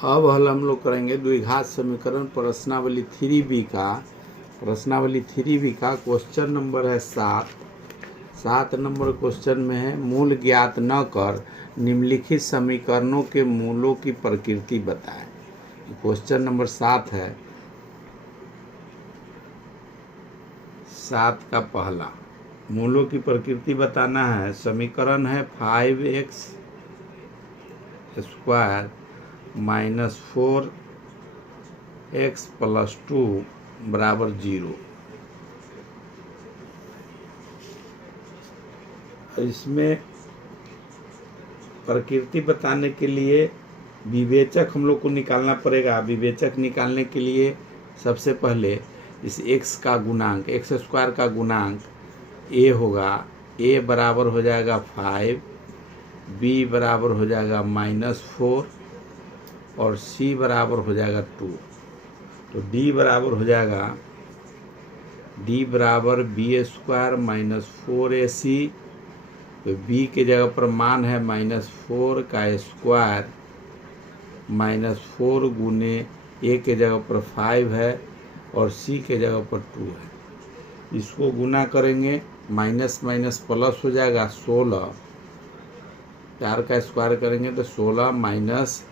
अब हल हम लोग करेंगे द्विघात समीकरण प्रश्नावली 3B का। प्रश्नावली 3B का क्वेश्चन नंबर है 7 नंबर क्वेश्चन में है मूल ज्ञात न कर निम्नलिखित समीकरणों के मूलों की प्रकृति बताएं। क्वेश्चन नंबर 7 है। 7 का पहला मूलों की प्रकृति बताना है। समीकरण है 5x square minus 4x plus 2 बराबर 0। इसमें प्रकृति बताने के लिए विवेचक हम लोग को निकालना पड़ेगा। विवेचक निकालने के लिए सबसे पहले इस x का गुणांक, एक्स स्क्वायर का गुणांक a होगा। a बराबर हो जाएगा 5, b बराबर हो जाएगा -4 और c बराबर हो जाएगा 2। तो d बराबर हो जाएगा d बराबर b स्क्वायर माइनस 4ac। तो b के जगह पर मान है -4 का स्क्वायर -4 गुने a के जगह पर 5 है और c के जगह पर 2 है। इसको गुना करेंगे, माइनस माइनस प्लस हो जाएगा 16। 4 का स्क्वायर करेंगे तो 16 माइनस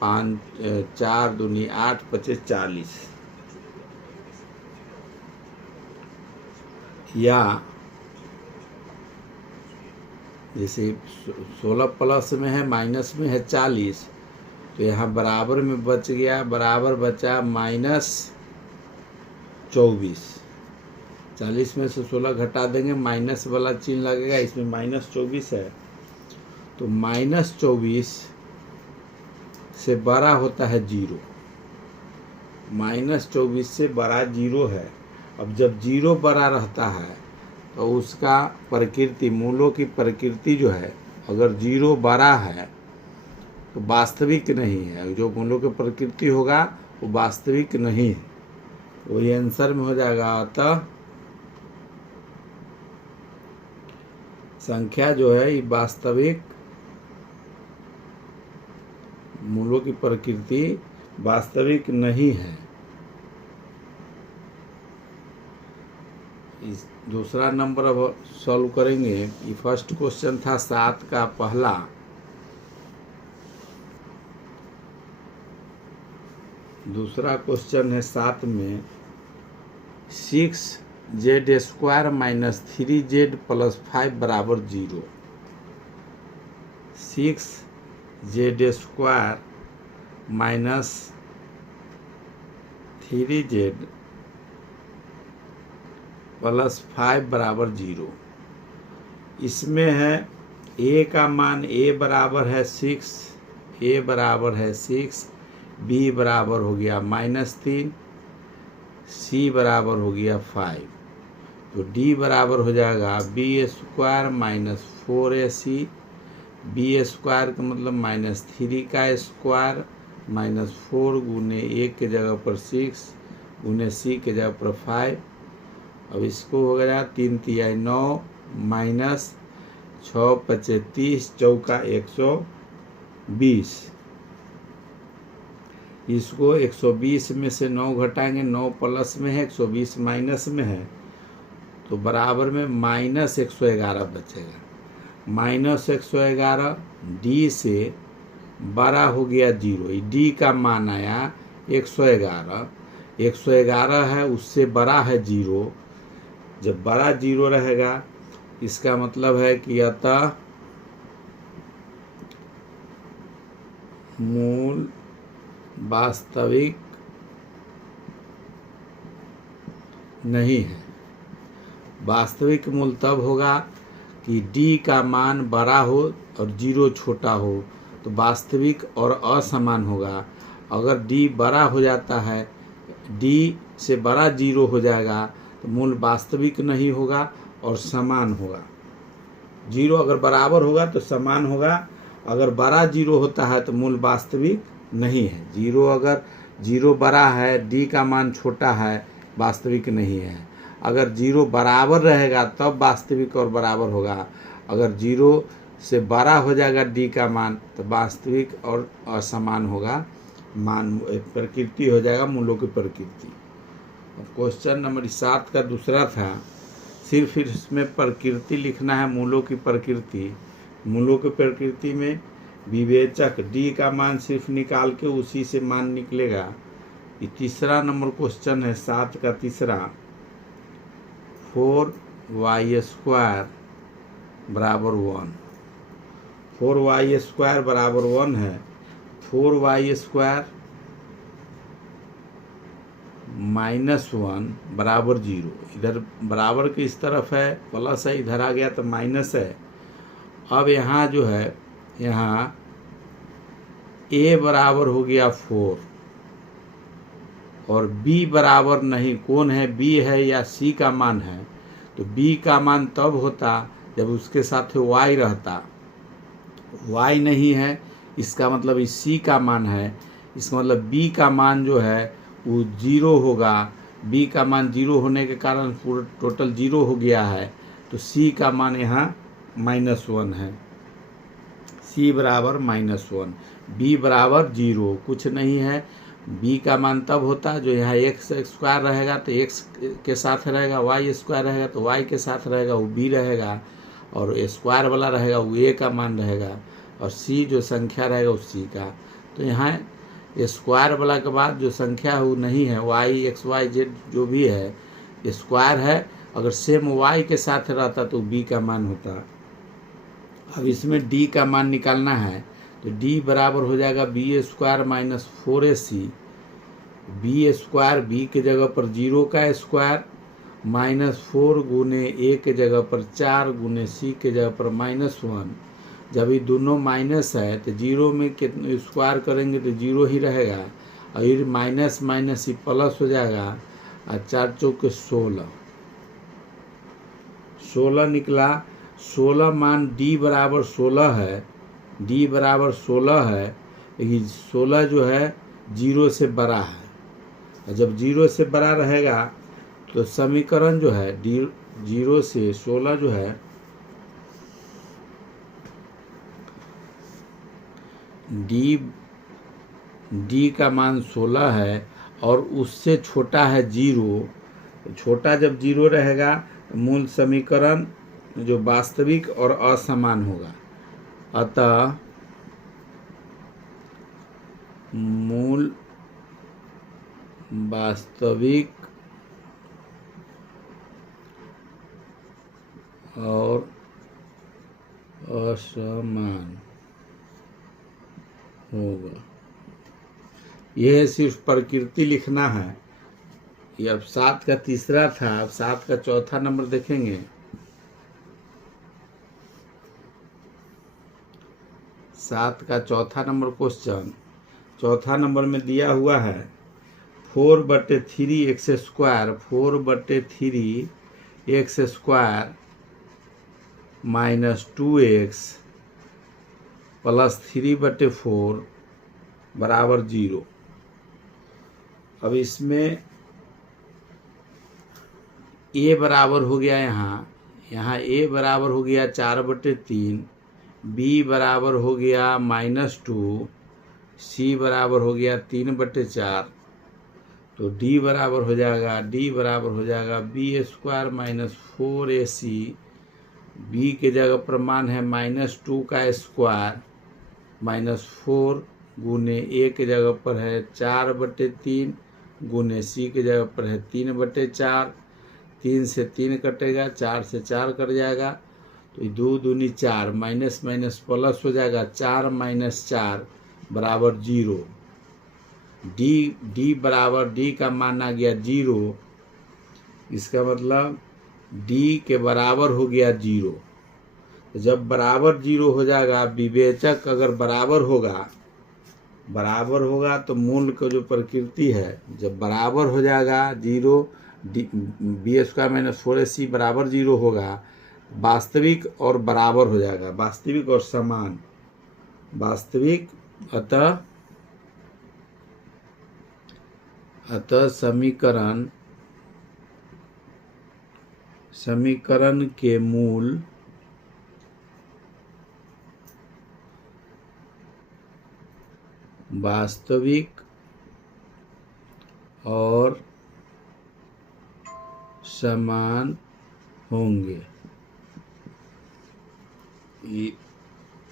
5 4 दूनी 8 25 40। या जैसे 16 प्लस में है माइनस में है 40, तो यहाँ बराबर में बच गया, बराबर बचा -24। 40 में से 16 घटा देंगे, माइनस वाला चिन्ह लगेगा, इसमें -24 है। तो -24 से बड़ा होता है 0। -24 से बड़ा 0 है। अब जब 0 बड़ा रहता है तो उसका प्रकृति, मूलों की प्रकृति जो है, अगर 0 बड़ा है तो वास्तविक नहीं है। जो मूलों की प्रकृति होगा वो वास्तविक नहीं है। वही आंसर में हो जाएगा। अतः संख्या जो है ये वास्तविक, मूलों की प्रकृति वास्तविक नहीं है। इस दूसरा नंबर अब सॉल्व करेंगे। ये फर्स्ट क्वेश्चन था 7 का पहला। दूसरा क्वेश्चन है 7 में 6z square minus 3z plus 5 बराबर 0। 6z square minus 3z plus 5 बराबर 0। इसमें है a का मान, a बराबर है 6, a बराबर है 6, b बराबर हो गया -3, c बराबर हो गया 5। तो d बराबर हो जाएगा b square minus 4ac। b square का मतलब -3 का स्क्वायर -4 गुने a के जगह पर 6 गुने c के जगह पर 5। अब इसको हो गया 3 तिहाई 9 माइनस 6 25 30 चौका 120। इसको 120 में से 9 घटाएंगे, 9 प्लस में है 120 माइनस में है, तो बराबर में -111 बचेगा। -111 d से बड़ा हो गया 0। d का मान आया 111। 111 है, उससे बड़ा है 0। जब बड़ा 0 रहेगा इसका मतलब है कि अतः मूल वास्तविक नहीं है। वास्तविक मूल तब होगा कि d का मान बड़ा हो और 0 छोटा हो, तो वास्तविक और असमान होगा। अगर d बड़ा हो जाता है, d से बड़ा 0 हो जाएगा तो मूल वास्तविक नहीं होगा और समान होगा। 0 अगर बराबर होगा तो समान होगा, अगर बड़ा 0 होता है तो मूल वास्तविक नहीं है। 0 अगर 0 बड़ा है, d का मान छोटा है, वास्तविक नहीं है। अगर 0 बराबर रहेगा तब वास्तविक और बराबर होगा। अगर 0 से बड़ा हो जाएगा डी का मान, तो वास्तविक और असमान होगा मान, प्रकृति हो जाएगा मूलों की प्रकृति। अब क्वेश्चन नंबर 7 का दूसरा था, सिर्फ इसमें प्रकृति लिखना है, मूलों की प्रकृति। मूलों की प्रकृति में विवेचक डी का मान सिर्फ निकाल के उसी से मान निकलेगा। ये तीसरा नंबर क्वेश्चन है 7 का तीसरा, 4y² बराबर 1। 4y² बराबर 1 है। 4y² -1 बराबर 0। इधर बराबर की इस तरफ है, प्लस है, इधर आ गया तो माइनस है। अब यहाँ जो है, यहाँ a बराबर हो गया 4 और b बराबर नहीं, कौन है, b है या c का मान है। तो b का मान तब होता जब उसके साथ y रहता, y नहीं है, इसका मतलब इस c का मान है, इसका मतलब b का मान जो है वो 0 होगा। b का मान 0 होने के कारण पूरा टोटल 0 हो गया है, तो c का मान यहाँ -1 है। c बराबर -1, b बराबर 0, कुछ नहीं है। b का मान तब होता जो यहाँ x² रहेगा तो x के साथ रहेगा, y² रहेगा तो y के साथ रहेगा, वो b रहेगा, और स्क्वायर वाला रहेगा वो a का मान रहेगा, और c जो संख्या रहेगा वो c का। तो यहाँ स्क्वायर वाला के बाद जो संख्या है वो नहीं है, y x y z जो भी है स्क्वायर है, अगर सेम y के साथ रहता तो b का मान होता। अब इसमें d का मान निकालना है, तो d बराबर हो जाएगा b² - 4ac। b² b के जगह पर 0 का स्क्वायर -4 गुने a के जगह पर 4 गुने c के जगह पर -1। जब ये दोनों माइनस है तो 0 में कितने स्क्वायर करेंगे तो 0 ही रहेगा, और ये माइनस माइनस ही प्लस हो जाएगा, और 4 चौके 16 निकला। 16 मान d बराबर 16 है, d बराबर 16 है, लेकिन 16 जो है 0 से बड़ा है, और जब 0 से बड़ा रहेगा तो समीकरण जो है 0 से 16 जो है d का मान 16 है, और उससे छोटा है 0। छोटा जब 0 रहेगा मूल समीकरण जो वास्तविक और असमान होगा, अतः मूल वास्तविक और असमान होगा। यह सिर्फ प्रकृति लिखना है। ये अब 7 का तीसरा था, अब 7 का चौथा नंबर देखेंगे। 7 का चौथा नंबर क्वेश्चन, चौथा नंबर में दिया हुआ है 4/3x², 4/3x² -2x + 3/4 बराबर 0। अब इसमें a बराबर हो गया, यहाँ a बराबर हो गया 4/3, b बराबर हो गया -2, c बराबर हो गया 3/4, तो d बराबर हो जाएगा b² - 4ac। b के जगह पर मान है -2 का स्क्वायर -4 गुने a के जगह पर है 4/3 गुने c के जगह पर है 3/4। 3 से 3 कटेगा, 4 से 4 कट जाएगा, तो 2 दूनी 4, माइनस माइनस प्लस हो जाएगा, 4 - 4 बराबर 0। d बराबर d का मान आ गया 0, इसका मतलब d के बराबर हो गया 0। जब बराबर 0 हो जाएगा, विवेचक अगर बराबर होगा तो मूल का जो प्रकृति है जब बराबर हो जाएगा 0, b² - 4ac बराबर 0 होगा, वास्तविक और बराबर हो जाएगा, वास्तविक और समान, वास्तविक। अतः समीकरण के मूल वास्तविक और समान होंगे। ये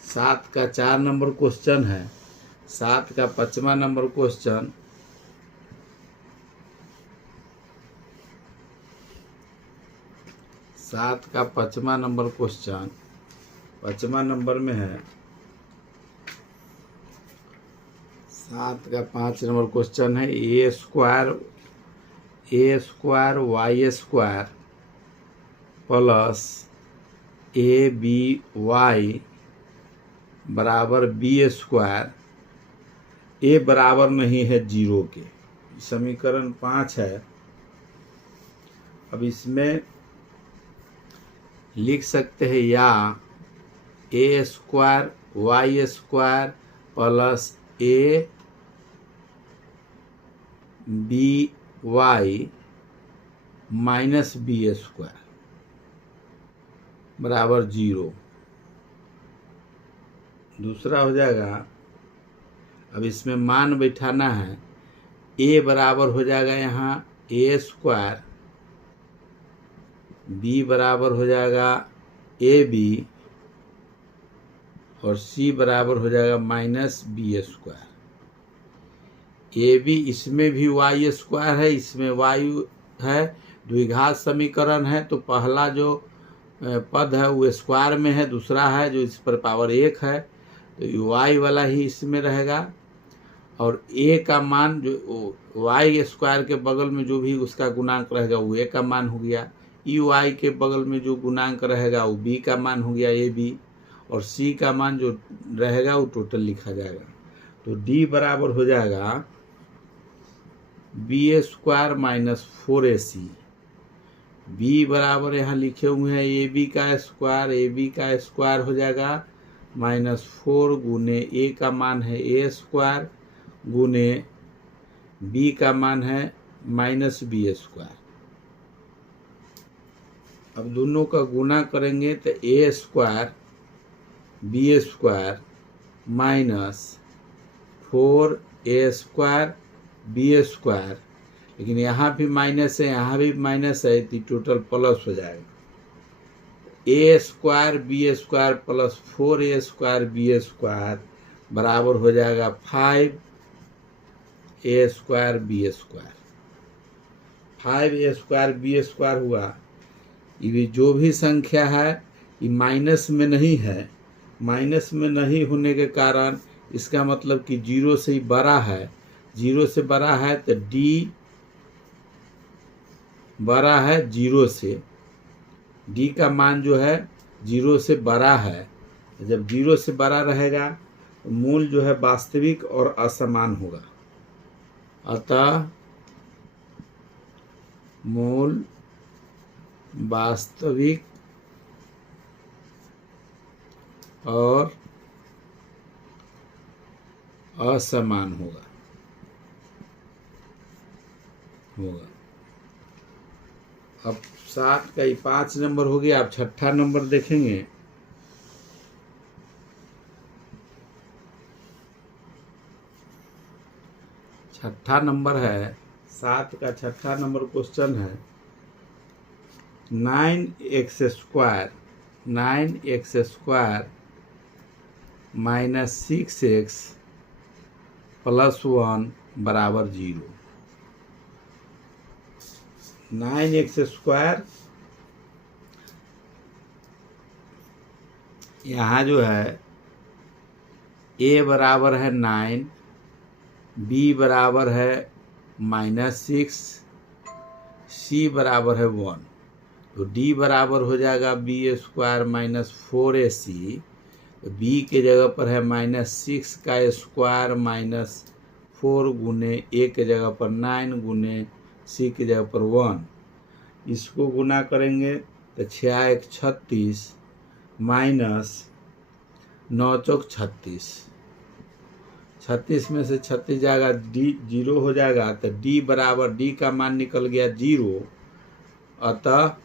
7 का 4 नंबर क्वेश्चन है। 7 का 5वां नंबर क्वेश्चन, सात का 5वां नंबर क्वेश्चन 5वां नंबर में है। 7 का 5 नंबर क्वेश्चन है A square Y square plus A B Y बराबर बी स्क्वायर, ए बराबर नहीं है 0 के। समीकरण 5 है। अब इसमें लिख सकते हैं या A square Y square plus A B Y minus B square बराबर 0। दूसरा हो जाएगा, अब इसमें मान बैठाना है। ए बराबर हो जाएगा यहाँ ए स्क्वायर, बी बराबर हो जाएगा ए बी और सी बराबर हो जाएगा minus B square. A B, इसमें भी वाई स्क्वायर है, इसमें वाई है, द्विघात समीकरण है, तो पहला जो पद है वो स्क्वायर में है, दूसरा है जो इस पर पावर 1 है, तो वाई वाला ही इसमें रहेगा। और ए का मान जो वाई स्क्वायर के बगल में जो भी उसका गुणांक रहेगा वो ए का मान हो गया, ई वाई के बगल में जो गुणांक रहेगा वो बी का मान हो गया ए बी, और सी का मान जो रहेगा वो टोटल लिखा जाएगा। तो डी बराबर हो जाएगा B square minus 4ac। B बराबर यहाँ लिखे हुए हैं ए बी का स्क्वायर हो जाएगा -4 गुने ए का मान है ए स्क्वायर गुने बी का मान है माइनस बी स्क्वायर। अब दोनों का गुना करेंगे तो A square B square minus 4a square B square, लेकिन यहाँ भी माइनस है यहाँ भी माइनस है, तो टोटल प्लस हो जाएगा। A square B square plus 4a square B square बराबर हो जाएगा 5a square B square. 5a square B square हुआ। ये जो भी संख्या है ये माइनस में नहीं है, माइनस में नहीं होने के कारण इसका मतलब कि 0 से ही बड़ा है। 0 से बड़ा है तो डी बड़ा है 0 से, डी का मान जो है 0 से बड़ा है। जब 0 से बड़ा रहेगा तो मूल जो है वास्तविक और असमान होगा। अतः मूल वास्तविक और असमान होगा। अब 7 का 5 नंबर हो गया। अब 6ठा नंबर देखेंगे। छठा नंबर है 7 का 6ठा नंबर क्वेश्चन है 9x square minus 6x plus 1 बराबर 0। 9x स्क्वायर यहाँ जो है a बराबर है 9, b बराबर है -6, c बराबर है 1, तो d बराबर हो जाएगा B square minus 4ac। b के जगह पर है -6 का स्क्वायर माइनस 4 गुने a के जगह पर 9 गुने c के जगह पर 1। इसको गुना करेंगे तो 6 36 माइनस 9 चौक 36, 36 में से 36 जाएगा डी 0 हो जाएगा, तो डी बराबर डी का मान निकल गया 0। अतः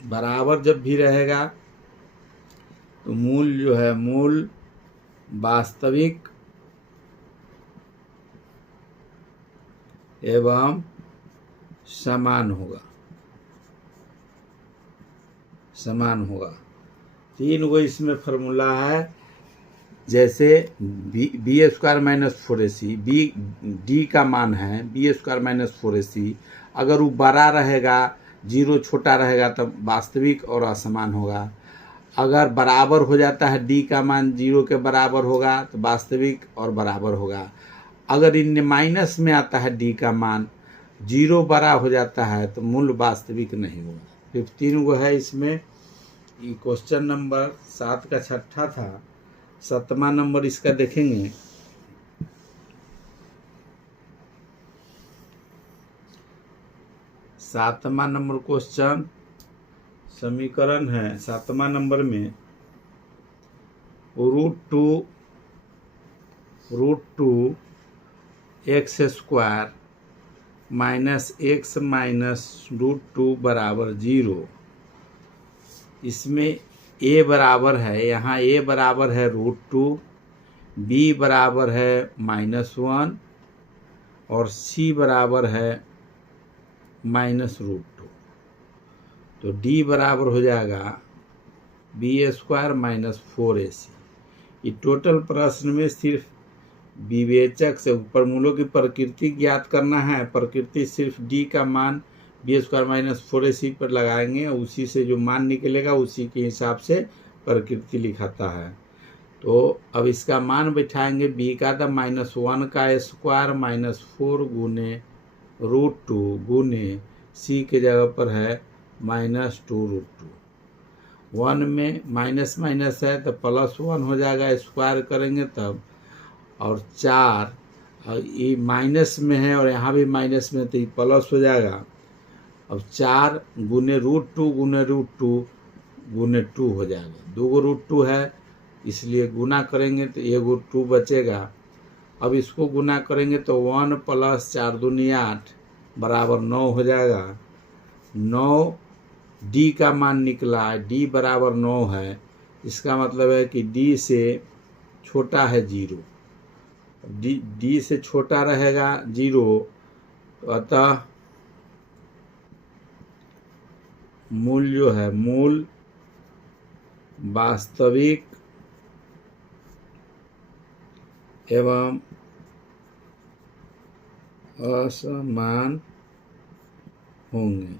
बराबर जब भी रहेगा तो मूल जो है मूल वास्तविक एवं समान होगा, समान होगा। तीन गो इसमें फॉर्मूला है, जैसे B square minus 4ac, B D का मान है बी स्क्वायर माइनस 4ac। अगर वो बड़ा रहेगा, जीरो छोटा रहेगा, तब वास्तविक और असमान होगा। अगर बराबर हो जाता है, डी का मान जीरो के बराबर होगा तो वास्तविक और बराबर होगा। अगर इनमें माइनस में आता है डी का मान, जीरो बड़ा हो जाता है तो मूल वास्तविक नहीं होगा। 15 गो है इसमें। ये क्वेश्चन नंबर 7 का छठा था। 7वां नंबर इसका देखेंगे। सातवां नंबर क्वेश्चन समीकरण है 7वां नंबर में √2 x square minus x minus √2 बराबर 0। इसमें a बराबर है, यहाँ a बराबर है √2, b बराबर है -1 और c बराबर है -√2। तो d बराबर हो जाएगा b² माइनस 4ac। ये टोटल प्रश्न में सिर्फ विवेचक से प्रमूलों की प्रकृति ज्ञात करना है। प्रकृति सिर्फ d का मान b² माइनस 4ac पर लगाएंगे, उसी से जो मान निकलेगा उसी के हिसाब से प्रकृति लिखाता है। तो अब इसका मान बैठाएंगे, b का था -1 का स्क्वायर माइनस 4 गुने √2 गुने c के जगह पर है -2 √2। 1 में माइनस माइनस है तो +1 हो जाएगा, स्क्वायर करेंगे तब। और 4 ये माइनस में है और यहाँ भी माइनस में, तो ये प्लस हो जाएगा। अब 4 गुने √2 गुने √2 गुने 2 हो जाएगा। 2 गो √2 है, इसलिए गुना करेंगे तो 1 गो 2 बचेगा। अब इसको गुना करेंगे तो 1 + 4 दूनी 8 बराबर 9 हो जाएगा। 9 डी का मान निकला है, डी बराबर 9 है। इसका मतलब है कि डी से छोटा है 0। डी से छोटा रहेगा 0, तो अतः मूल जो है, मूल वास्तविक एवं असमान होंगे।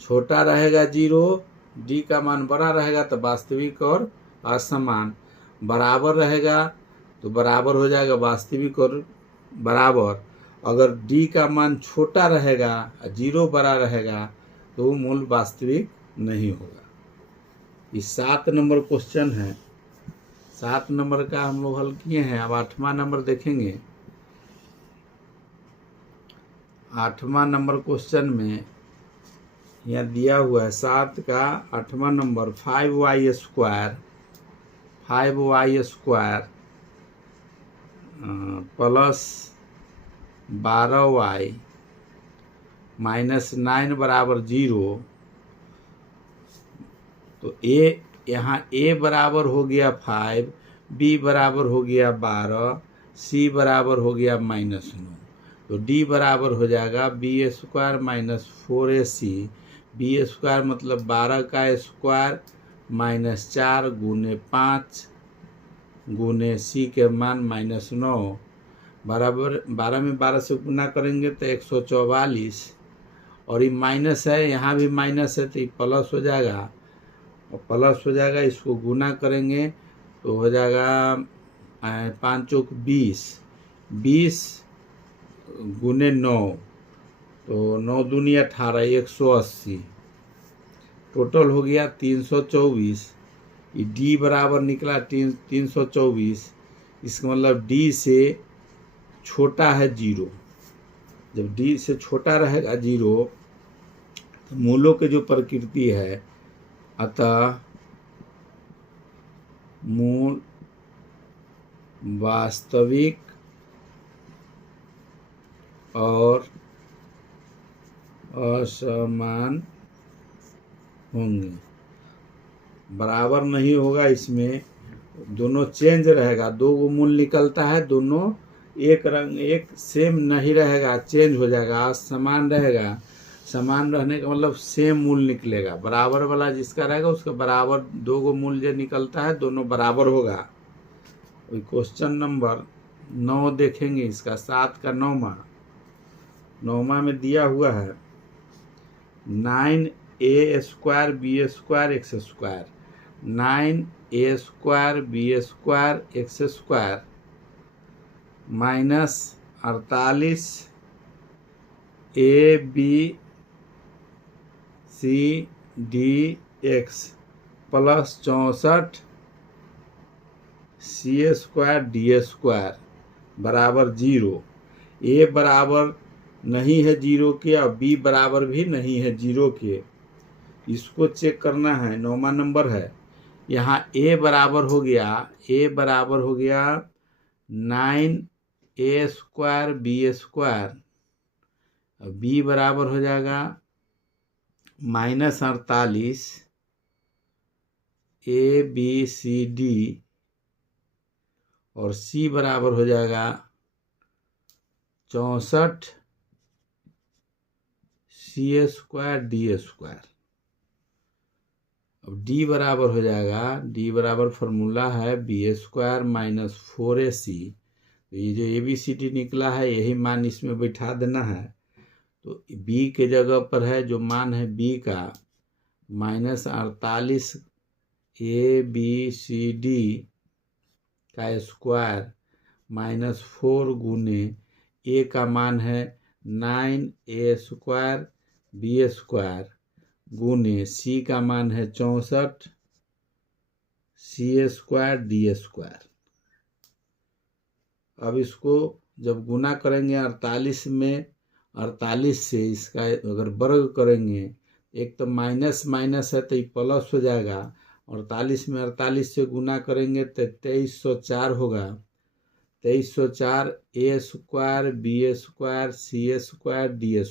छोटा रहेगा 0, डी का मान बड़ा रहेगा तो वास्तविक और असमान। बराबर रहेगा तो बराबर हो जाएगा वास्तविक और बराबर। अगर डी का मान छोटा रहेगा, 0 बड़ा रहेगा, तो मूल वास्तविक नहीं होगा। ये 7 नंबर क्वेश्चन है। 7 नंबर का हम लोग हल किए हैं। अब 8वां नंबर देखेंगे। 8वां नंबर क्वेश्चन में यहाँ दिया हुआ है 7 का 8वां number 5y square plus 12y minus 9 बराबर 0। तो यहाँ a बराबर हो गया 5, b बराबर हो गया 12, c बराबर हो गया -9। तो d बराबर हो जाएगा b² माइनस 4ac। b² मतलब 12 का स्क्वायर माइनस 4 गुने 5 गुने c के मान -9 बराबर 12 में 12 से गुना करेंगे तो 144। और ये माइनस है, यहाँ भी माइनस है, तो ये प्लस हो जाएगा। और प्लस हो जाएगा, इसको गुना करेंगे तो हो जाएगा 5 चौक 20, 20 गुने 9, तो 9 दूनी 18, 180। टोटल हो गया 324। ये डी बराबर निकला 324। इसका मतलब डी से छोटा है 0। जब डी से छोटा रहेगा 0, तो मूलों के जो प्रकृति है, अतः मूल वास्तविक और असमान होंगे। बराबर नहीं होगा, इसमें दोनों चेंज रहेगा। 2 गो मूल निकलता है, दोनों एक रंग एक सेम नहीं रहेगा, चेंज हो जाएगा, समान रहेगा। समान रहने का मतलब सेम मूल निकलेगा। बराबर वाला जिसका रहेगा उसका बराबर दो गो मूल जो निकलता है दोनों बराबर होगा। क्वेश्चन नंबर 9 देखेंगे इसका, 7 का 9वां में दिया हुआ है 9a² b² x²। 9a² b² x² minus 48 abcdx plus 64 c² d² बराबर 0। ए बराबर नहीं है 0 के और बी बराबर भी नहीं है 0 के। इसको चेक करना है। 9वां नंबर है। यहाँ ए बराबर हो गया 9a² b²। बी बराबर हो जाएगा -48 abcd और सी बराबर हो जाएगा 64 c² d²। अब डी बराबर हो जाएगा, डी बराबर फार्मूला है b² - 4ac। ये जो ABCD निकला है यही मान इसमें बैठा देना है। तो b के जगह पर है जो मान है b का -48 ABCD का स्क्वायर -4 गुने ए का मान है 9a² b² गुने सी का मान है 64 c² d²। अब इसको जब गुना करेंगे 48 में 48 से इसका अगर वर्ग करेंगे, एक तो माइनस माइनस है तो ये प्लस हो जाएगा। 48 में 48 से गुना करेंगे तो 2304 होगा। 2304 a² b² c² d²।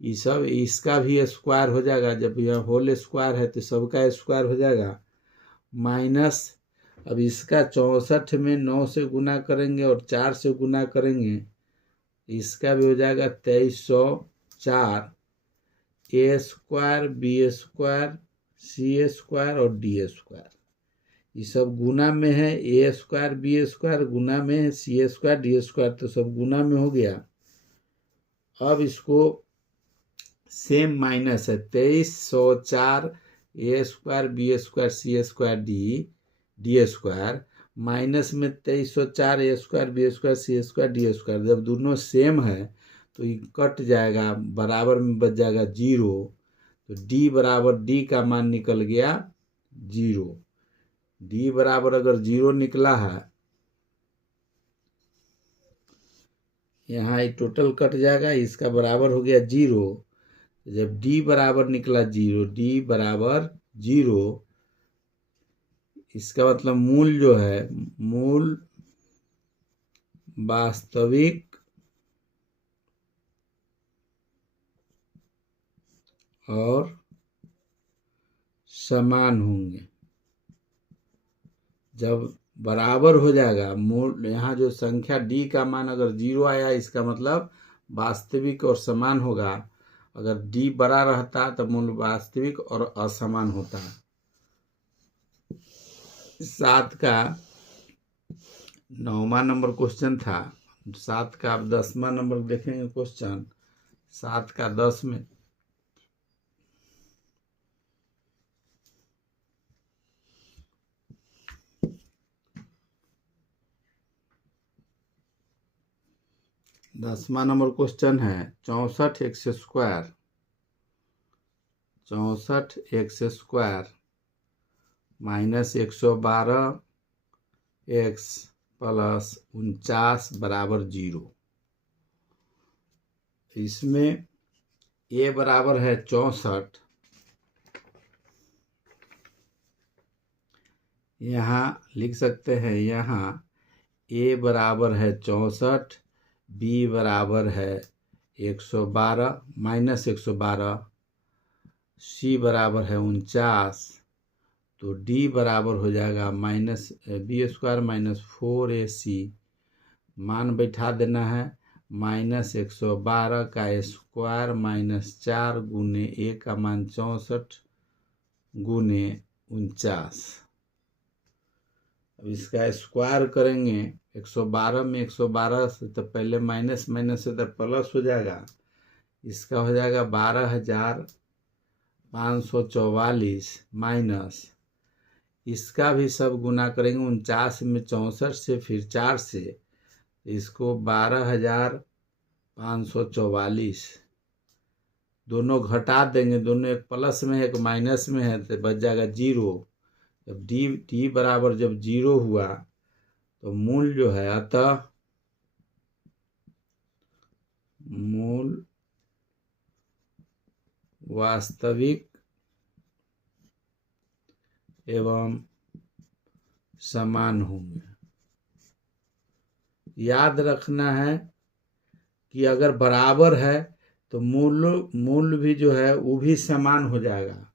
ये सब इसका भी स्क्वायर हो जाएगा। जब यह होल स्क्वायर है तो सबका स्क्वायर हो जाएगा। माइनस अब इसका 64 में 9 से गुना करेंगे और 4 से गुना करेंगे, इसका भी हो जाएगा 2304 a² b² c² और d²। ये सब गुना में है। a² b² गुना में है, c² d² तो सब गुना में हो गया। अब इसको सेम माइनस है 2304 a² b² c² d² minus में 2304 a² b² c² d²। जब दोनों सेम है तो ये कट जाएगा, बराबर में बच जाएगा 0। तो d बराबर d का मान निकल गया 0। d बराबर अगर 0 निकला है, यहाँ ये टोटल कट जाएगा, इसका बराबर हो गया 0। जब d बराबर निकला 0, d बराबर 0, इसका मतलब मूल जो है, मूल वास्तविक और समान होंगे। जब बराबर हो जाएगा मूल, यहाँ जो संख्या d का मान अगर 0 आया, इसका मतलब वास्तविक और समान होगा। अगर d बड़ा रहता तो मूल वास्तविक और असमान होता। 7 का 9वां नंबर क्वेश्चन था। 7 का अब 10वां नंबर देखेंगे क्वेश्चन। 7 का 10 में दसवां नंबर क्वेश्चन है 64 x² 64 x² minus 112 x plus 49 बराबर 0। इसमें a बराबर है 64, यहाँ लिख सकते हैं, यहाँ a बराबर है 64, b बराबर है 112 माइनस 112, c बराबर है 49। तो d बराबर हो जाएगा b² - 4ac मान बैठा देना है, -112 का स्क्वायर -4 गुने a का मान 64 गुने 49। अब इसका स्क्वायर करेंगे, 112 में 112 से तो पहले माइनस माइनस से तो प्लस हो जाएगा, इसका हो जाएगा 12,544 माइनस इसका भी सब गुना करेंगे 49 में 64 से फिर 4 से, इसको 12,544 दोनों घटा देंगे, दोनों एक प्लस में है एक माइनस में है तो बच जाएगा 0। जब डी बराबर जब 0 हुआ तो मूल जो है, अतः मूल वास्तविक एवं समान होंगे। याद रखना है कि अगर बराबर है तो मूल भी जो है वो भी समान हो जाएगा,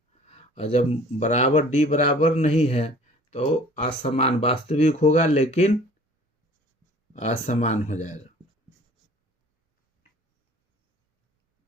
और जब बराबर डी बराबर नहीं है तो असमान, वास्तविक होगा लेकिन असमान हो जाएगा।